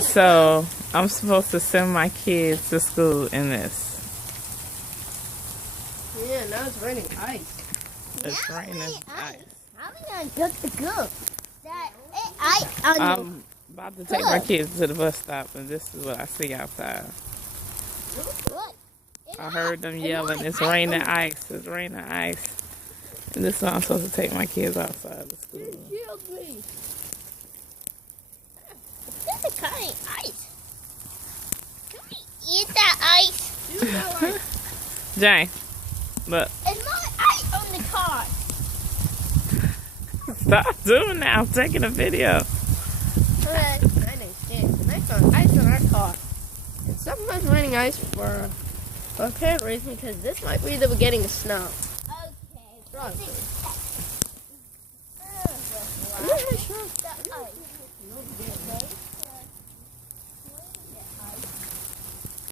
So I'm supposed to send my kids to school in this. Yeah, now it's raining ice. It's raining ice. How are we gonna get the goat? I'm about to take my kids to the bus stop, and this is what I see outside. I heard them yelling, "It's raining ice! It's raining ice!" And this is why I'm supposed to take my kids outside to school. You killed me. This is kind of ice. Can we eat that ice? You know, like, Jane, look. It's not ice on the car. Stop doing that. I'm taking a video. I understand. Nice on ice on our car. It's sometimes raining ice for apparent reason because this might be the beginning of snow. Okay. Wrong. This is- I'm not sure.